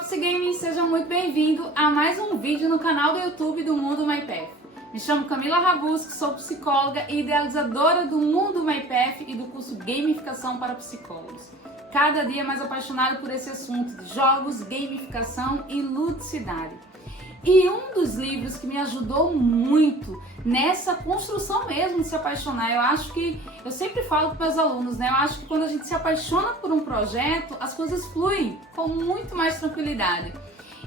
Psigaming, seja muito bem-vindo a mais um vídeo no canal do YouTube do Mundo MyPath. Me chamo Camila Rabusco, sou psicóloga e idealizadora do Mundo MyPath e do curso Gamificação para Psicólogos. Cada dia mais apaixonada por esse assunto de jogos, gamificação e ludicidade. E um dos livros que me ajudou muito nessa construção mesmo de se apaixonar, eu sempre falo para meus alunos, né? Eu acho que quando a gente se apaixona por um projeto, as coisas fluem com muito mais tranquilidade.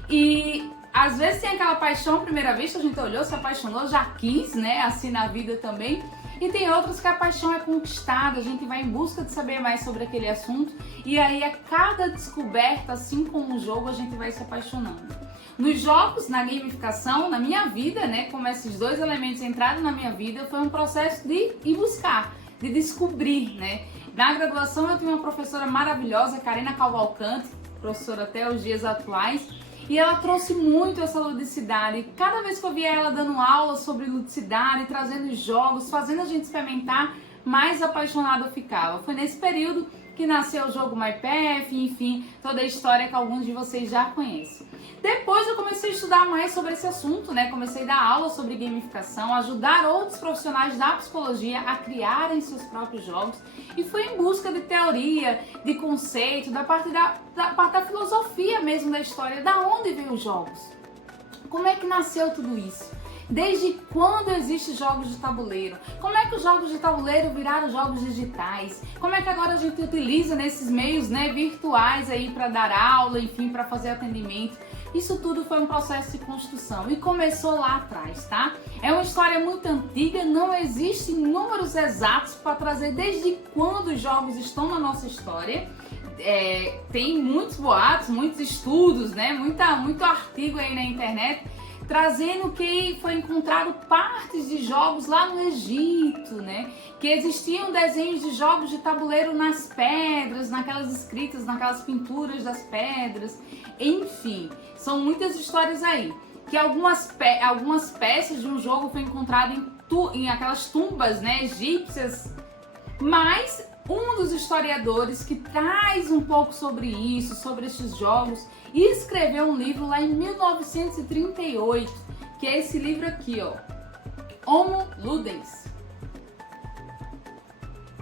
E às vezes tem aquela paixão à primeira vista, a gente olhou, se apaixonou, já quis, né? Assim na vida também. E tem outras que a paixão é conquistada, a gente vai em busca de saber mais sobre aquele assunto e aí a cada descoberta, assim como o jogo, a gente vai se apaixonando. Nos jogos, na gamificação, na minha vida, né, como esses dois elementos entraram na minha vida, foi um processo de ir buscar, de descobrir, né. Na graduação eu tinha uma professora maravilhosa, Karina Cavalcante, professora até os dias atuais, e ela trouxe muito essa ludicidade. Cada vez que eu via ela dando aula sobre ludicidade, trazendo jogos, fazendo a gente experimentar, mais apaixonada eu ficava. Foi nesse período que nasceu o jogo MyPath, enfim, toda a história que alguns de vocês já conhecem. Depois eu comecei a estudar mais sobre esse assunto, né? Comecei a dar aula sobre gamificação, ajudar outros profissionais da psicologia a criarem seus próprios jogos e fui em busca de teoria, de conceito, da parte da filosofia mesmo da história, da onde veio os jogos. Como é que nasceu tudo isso? Desde quando existem jogos de tabuleiro? Como é que os jogos de tabuleiro viraram jogos digitais? Como é que agora a gente utiliza nesses meios, né, virtuais aí para dar aula, enfim, para fazer atendimento? Isso tudo foi um processo de construção e começou lá atrás, tá? É uma história muito antiga, não existem números exatos para trazer desde quando os jogos estão na nossa história. Tem muitos boatos, muitos estudos, né? Muito artigo aí na internet trazendo que foi encontrado partes de jogos lá no Egito, né? Que existiam desenhos de jogos de tabuleiro nas pedras, naquelas escritas, naquelas pinturas das pedras. Enfim, são muitas histórias aí. Que algumas peças de um jogo foi encontrado em aquelas tumbas, né, egípcias. Mas um dos historiadores que traz um pouco sobre isso, sobre esses jogos, e escreveu um livro lá em 1938, que é esse livro aqui, ó, Homo Ludens,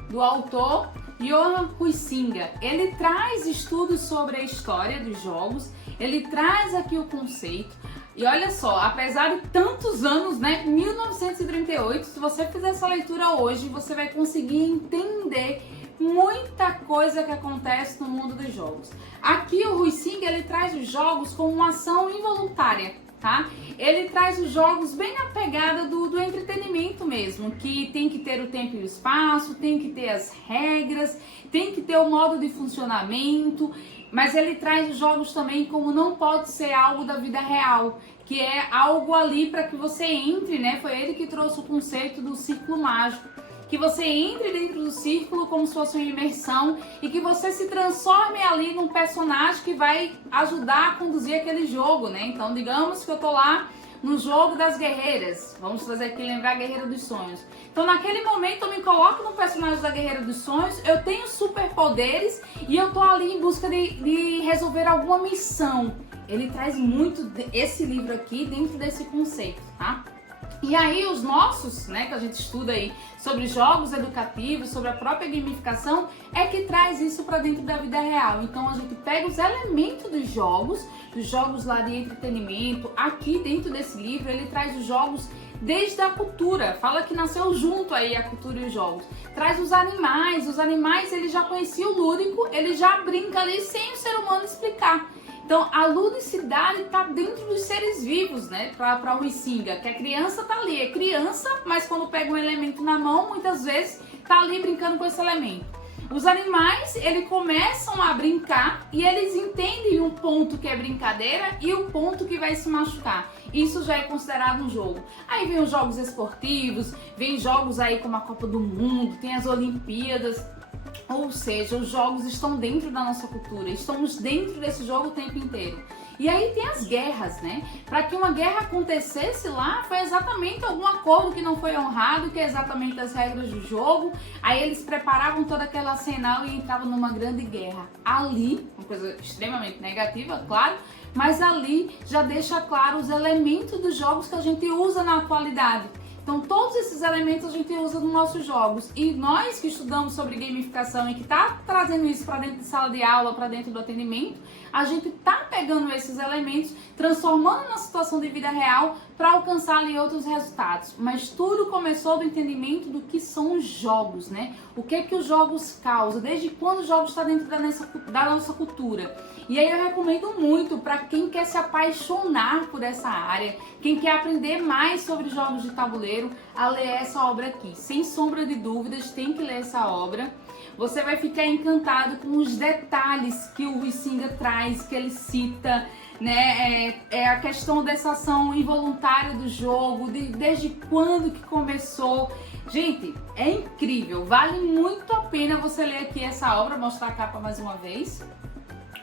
do autor Johann Huizinga. Ele traz estudos sobre a história dos jogos, ele traz aqui o conceito. E olha só, apesar de tantos anos, né, 1938, se você fizer essa leitura hoje, você vai conseguir entender muita coisa que acontece no mundo dos jogos. Aqui o Huizinga, ele traz os jogos como uma ação involuntária, tá? Ele traz os jogos bem na pegada do entretenimento mesmo, que tem que ter o tempo e o espaço, tem que ter as regras, tem que ter o modo de funcionamento, mas ele traz os jogos também como não pode ser algo da vida real, que é algo ali para que você entre, né? Foi ele que trouxe o conceito do círculo mágico, que você entre dentro do círculo como se fosse uma imersão e que você se transforme ali num personagem que vai ajudar a conduzir aquele jogo, né? Então, digamos que eu tô lá no jogo das guerreiras, vamos fazer aqui lembrar a Guerreira dos Sonhos. Então, naquele momento, eu me coloco no personagem da Guerreira dos Sonhos, eu tenho superpoderes e eu tô ali em busca de resolver alguma missão. Ele traz muito esse livro aqui dentro desse conceito, tá? E aí os nossos, né, que a gente estuda aí sobre jogos educativos, sobre a própria gamificação, é que traz isso para dentro da vida real. Então a gente pega os elementos dos jogos lá de entretenimento, aqui dentro desse livro ele traz os jogos desde a cultura, fala que nasceu junto aí a cultura e os jogos. Traz os animais ele já conhecia o lúdico, ele já brinca ali sem o ser humano explicar. Então, a ludicidade está dentro dos seres vivos, né? Para o Huizinga, que a criança tá ali, é criança, mas quando pega um elemento na mão, muitas vezes tá ali brincando com esse elemento. Os animais, eles começam a brincar e eles entendem o ponto que é brincadeira e o ponto que vai se machucar. Isso já é considerado um jogo. Aí vem os jogos esportivos, vem jogos aí como a Copa do Mundo, tem as Olimpíadas. Ou seja, os jogos estão dentro da nossa cultura, estamos dentro desse jogo o tempo inteiro. E aí tem as guerras, né? Para que uma guerra acontecesse lá, foi exatamente algum acordo que não foi honrado, que é exatamente as regras do jogo. Aí eles preparavam toda aquela arsenal e entravam numa grande guerra. Ali, uma coisa extremamente negativa, claro, mas ali já deixa claro os elementos dos jogos que a gente usa na atualidade. Então todos esses elementos a gente usa nos nossos jogos, e nós que estudamos sobre gamificação e que tá trazendo isso para dentro de sala de aula, para dentro do atendimento, a gente tá pegando esses elementos, transformando na situação de vida real para alcançar ali outros resultados. Mas tudo começou do entendimento do que são os jogos, né? O que é que os jogos causam, desde quando os jogos estão dentro da nossa cultura. E aí eu recomendo muito para quem quer se apaixonar por essa área, quem quer aprender mais sobre jogos de tabuleiro, a ler essa obra aqui. Sem sombra de dúvidas, tem que ler essa obra. Você vai ficar encantado com os detalhes que o Huizinga traz, que ele cita, né? É a questão dessa ação involuntária do jogo, desde quando que começou. Gente, é incrível, vale muito a pena você ler aqui essa obra, mostrar a capa mais uma vez.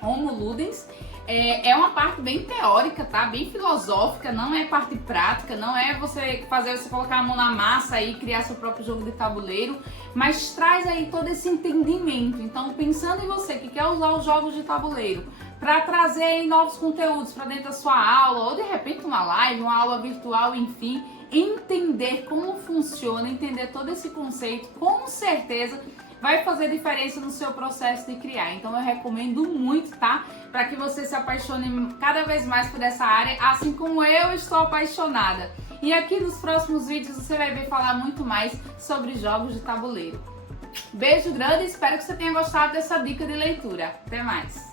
Homo Ludens. É uma parte bem teórica, tá? Bem filosófica, não é parte prática, não é você colocar a mão na massa e criar seu próprio jogo de tabuleiro, mas traz aí todo esse entendimento. Então, pensando em você que quer usar os jogos de tabuleiro para trazer aí novos conteúdos para dentro da sua aula, ou de repente uma live, uma aula virtual, enfim, entender como funciona, entender todo esse conceito, com certeza vai fazer diferença no seu processo de criar. Então eu recomendo muito, tá? Para que você se apaixone cada vez mais por essa área, assim como eu estou apaixonada. E aqui nos próximos vídeos você vai ver falar muito mais sobre jogos de tabuleiro. Beijo grande, espero que você tenha gostado dessa dica de leitura. Até mais!